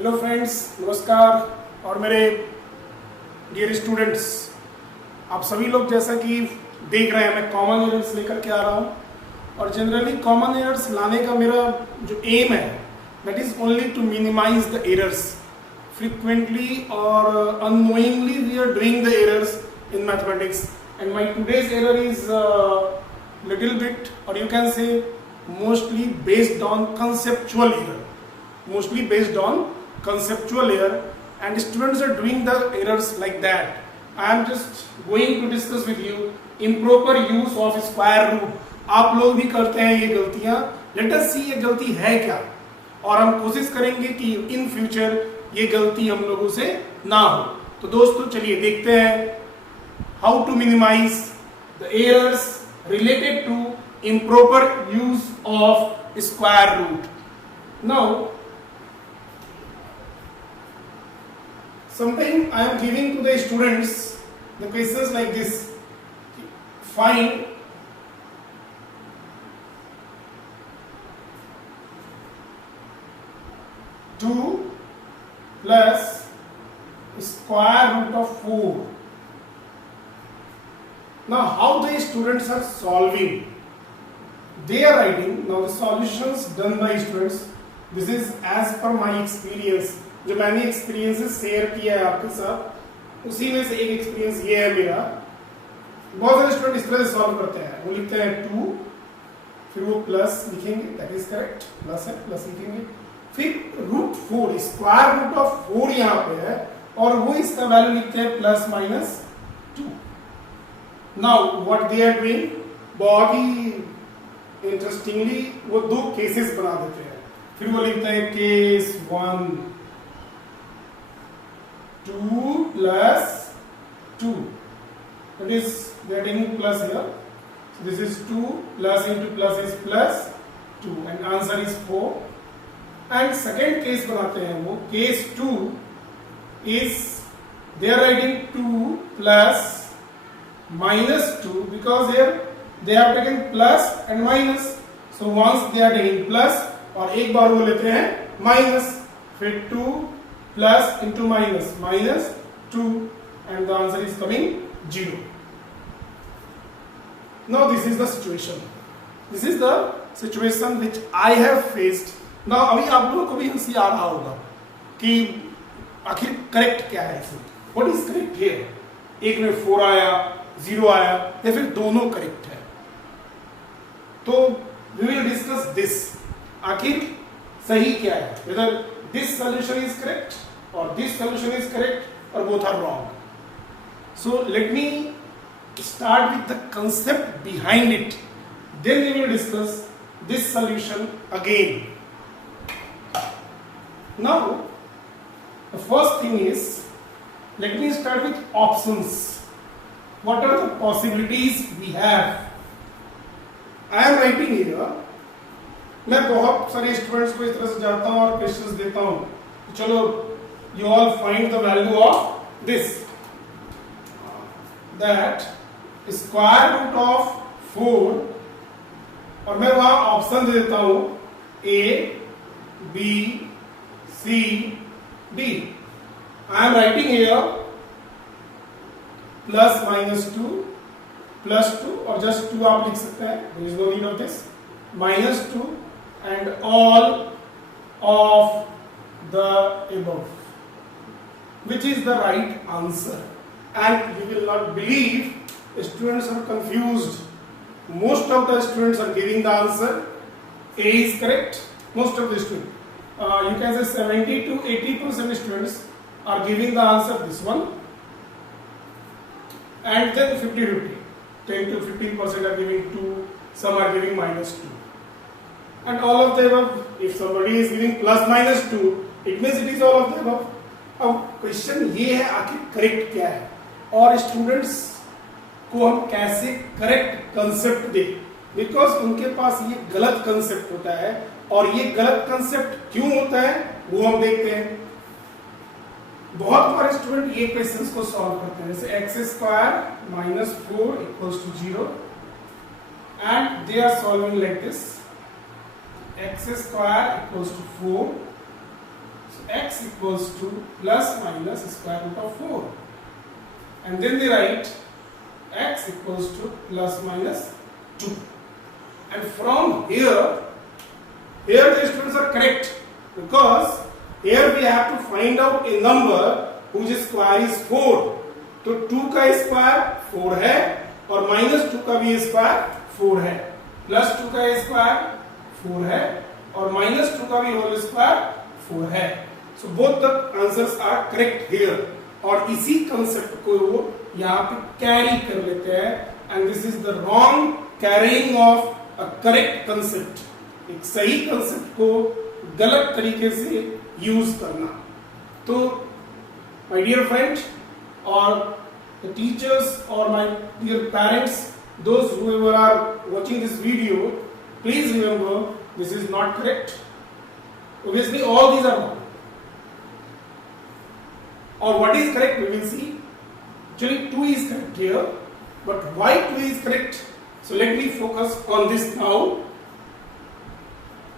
Hello friends, नमस्कार। और मेरे डियर स्टूडेंट्स, आप सभी लोग जैसा कि देख रहे हैं, मैं कॉमन एरर्स लेकर के आ रहा हूँ। और जनरली कॉमन एरर्स लाने का मेरा जो एम है, that is only to minimise the errors. Frequently और unknowingly we are doing the errors in mathematics, and my today's error is little bit, और you can say mostly based on conceptual error, mostly based on conceptual error, and students are doing the errors like that. I am just going to discuss with you improper use of square root. आप लोग भी करते हैं ये गलतियां। Let us see ये गलती है क्या, और हम कोशिश करेंगे कि इन फ्यूचर ये गलती हम लोगों से ना हो। तो दोस्तों चलिए देखते हैं how to minimize the errors related to improper use of square root. Now sometimes I am giving to the students the questions like this: find two plus square root of 4. Now how the students are solving? They are writing now the solutions done by students. This is as per my experience. जो मैंने experiences share किया है आपके साथ, उसी में से एक एक्सपीरियंस ये है मेरा। बहुत सारे स्टूडेंट इस तरह से सॉल्व करते हैं। वो लिखते हैं 2, फिर वो प्लस लिखेंगे, दैट इज करेक्ट, प्लस है, प्लस लिखेंगे, फिर रूट 4, स्क्वायर रूट ऑफ 4 यहाँ पे है, और वो इसका वैल्यू लिखते हैं plus minus 2। Now what they are doing, बहुत ही इंटरेस्टिंगली वो दो केसेस बना देते हैं। फिर वो लिखते हैं केस 1, 2 plus 2, that is they are taking plus here, so this is 2 plus into plus is plus 2, and answer is 4. And second case बनाते हैं, वो case 2 is they are writing 2 plus minus 2, because here they have taken plus and minus, so once they are taking plus और एक बार वो लेते हैं माइनस, फिर 2 plus into minus, minus 2, and the answer is coming 0. Now this is the situation. This is the situation which I have faced. Now अभी आप लोगों को भी हंसी आ रहा होगा कि आखिर करेक्ट क्या है इसमें, what is correct here? एक में 4 आया, 0 आया, या फिर दोनों करेक्ट है। तो we will discuss this, आखिर सही क्या है, whether this solution is correct or this solution is correct or both are wrong. So let me start with the concept behind it, then we will discuss this solution again. Now the first thing is, let me start with options. What are the possibilities we have? I am writing here, मैं बहुत सारे स्टूडेंट्स को इस तरह से जाता हूँ और क्वेश्चंस देता हूँ, चलो you all find the value of this, that square root of 4, और मैं वहां ऑप्शन दे देता हूँ A, B, C, D. I am writing here plus minus 2, plus 2, और जस्ट 2 आप लिख सकते हैं, there is no need of this, minus 2, and all of the above, which is the right answer. And you will not believe, students are confused. Most of the students are giving the answer A is correct. Most of the students, you can say 70 to 80% students are giving the answer this one, and then 50-50, 10 to 15% are giving 2, some are giving minus 2. And all of the above. If somebody is giving plus minus 2, it means it is all of the above. अब क्वेश्चन ये है, आखिर करेक्ट क्या है, और स्टूडेंट्स को हम कैसे करेक्ट कंसेप्ट दें, बिकॉज उनके पास ये गलत कंसेप्ट होता है, और ये गलत कंसेप्ट क्यों होता है वो हम देखते हैं। बहुत बार स्टूडेंट ये क्वेश्चंस को सॉल्व करते हैं, जैसे x square minus 4 equals to 0, and they are solving like this, x square equals to 4, so x equals to plus minus square root of 4, and then they write x equals to plus minus 2. And from here the students are correct, because here we have to find out a number whose square is 4. तो 2 का स्क्वायर 4 है और माइनस 2 का भी स्क्वायर 4 है, प्लस 2 का स्क्वायर 4 है और माइनस 2 का भी होल स्क्वायर 4 है. So both the answers are correct here. और इसी कंसेप्ट को वो यहाँ पे कैरी कर लेते हैं, and this is the wrong carrying of a correct concept. एक सही कंसेप्ट को गलत तरीके से यूज करना. तो my dear friend, or the teachers or my dear parents, those whoever are watching this video, please remember this is not correct. Obviously all these are wrong. Or what is correct we will see. Actually 2 is correct here, but why 2 is correct? So let me focus on this now.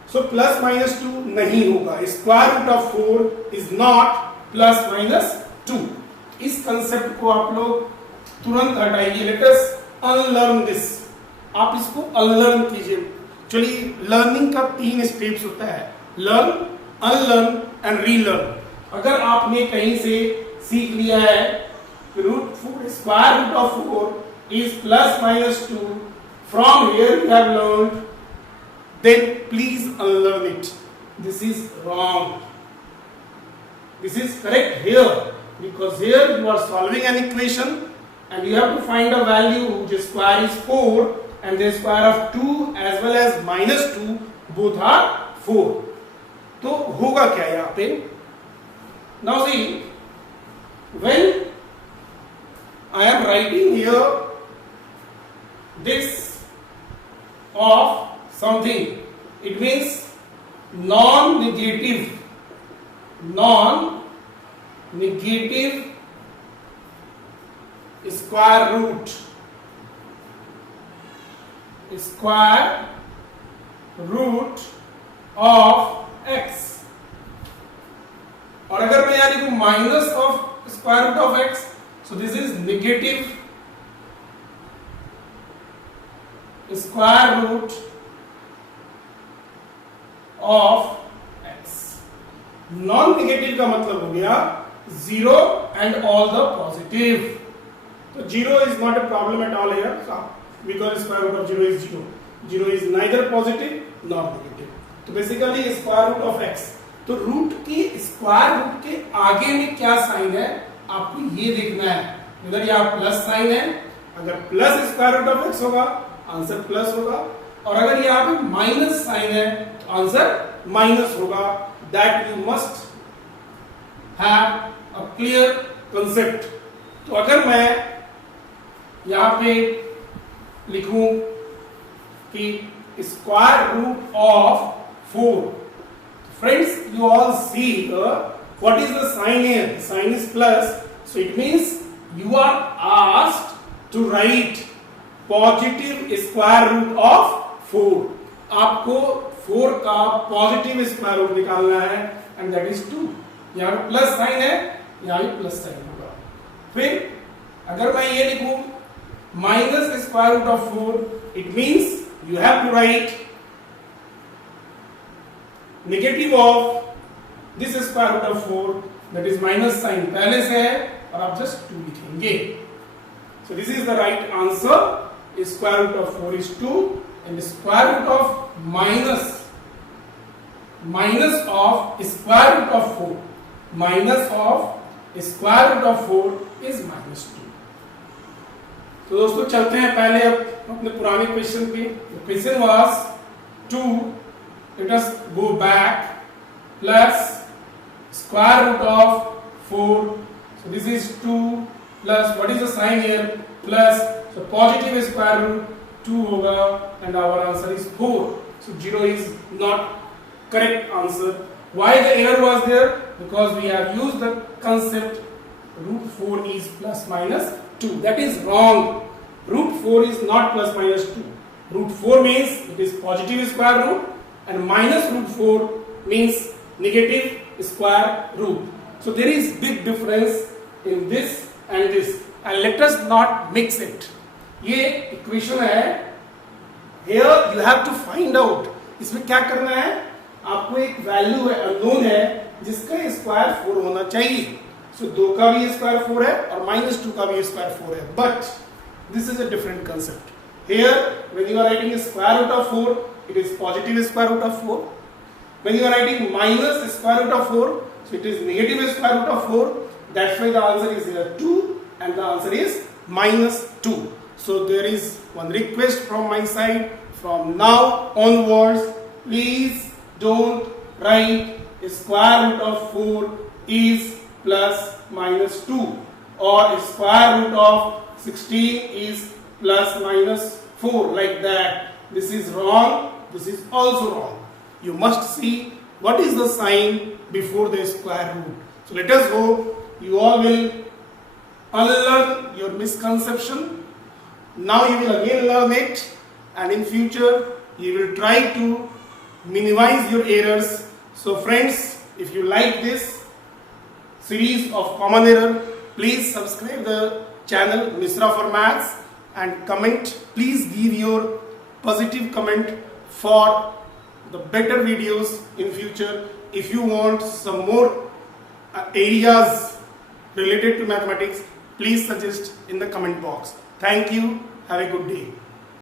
So plus minus 2 नहीं होगा. Square root of 4 is not plus minus 2. इस कंसेप्ट को आप लोग तुरंत हटाइए. Let us unlearn this. आप इसको अनलर्न कीजिए. एक्चुअली लर्निंग का 3 स्टेप्स होता है, लर्न, अनलर्न एंड रीलर्न. अगर आपने कहीं से सीख लिया है root 4 square root of 4 is plus minus 2, from here you have learned, then please unlearn it. This is wrong. This is correct here, because here you are solving an equation and you have to find a value whose square is 4 and the square of 2 as well as minus 2 both are 4. तो होगा क्या यहाँ पे? Now see, when I am writing here this of something, it means non-negative square root of x. और अगर मैं यहाँ लिखूं minus of square root of x, so this is negative square root of x. Non negative का मतलब हो गया 0 and all the positive. So 0 is not a problem at all here, because square root of 0 is 0. 0 is neither positive nor negative. तो basically square root of x. तो root के square root के आगे में क्या साइन है आपको ये देखना है. इधर यहाँ प्लस साइन है, अगर plus square root of x होगा आंसर प्लस होगा, और अगर यहाँ पे माइनस साइन है तो आंसर माइनस होगा. That you must have a clear concept. तो अगर मैं यहां पे लिखूं कि square root of 4, friends you all see what is the sign here. The sign is plus, so it means you are asked to write positive square root of 4. आपको 4 का positive square root निकालना है, and that is 2. यहाँ पे plus sign है, यहाँ भी plus sign होगा. फिर अगर मैं ये लिखूं minus square root of 4, it means you have to write negative of this square root of 4, that is minus sign पहले से है और आप जस्ट 2 लिखेंगे. So this is the right answer. Square root of 4 is 2 and square root of minus of square root of 4 minus of square root of 4 is minus 2. तो दोस्तों चलते हैं पहले अब अपने पुराने क्वेश्चन पे. The question was 2, let us go back, plus square root of 4. So this is 2 plus what is the sign here? Plus, so positive square root 2 होगा and our answer is 4. So 0 is not correct answer. Why the error was there? Because we have used the concept root 4 is plus minus 2. That is wrong. Root 4 is not plus minus 2. Root 4 means it is positive square root, and minus root 4 means negative square root. So there is big difference in this and this, and let us not mix it. ये इक्वेशन है, here you have to find out. इसमें क्या करना है, आपको एक वैल्यू है, अननोन है, जिसका स्क्वायर 4 होना चाहिए. सो 2 का भी स्क्वायर 4 है और -2 का भी स्क्वायर 4 है. But this is a different concept. Here when you are writing square root of 4, it is positive square root of 4. When you are writing minus square root of 4, so it is negative square root of 4. That's why the answer is here 2 and the answer is -2. So there is one request from my side, from now onwards, please don't write square root of 4 is plus -2 or square root of 16 is plus -4 like that. This is wrong. This is also wrong. You must see what is the sign before the square root. So let us hope you all will unlearn your misconception. Now you will again learn it, and in future you will try to minimize your errors. So friends, if you like this series of common error, please subscribe the channel Misra for Maths and comment. Please give your positive comment for the better videos in future. If you want some more areas related to mathematics, please suggest in the comment box. Thank you. Have a good day.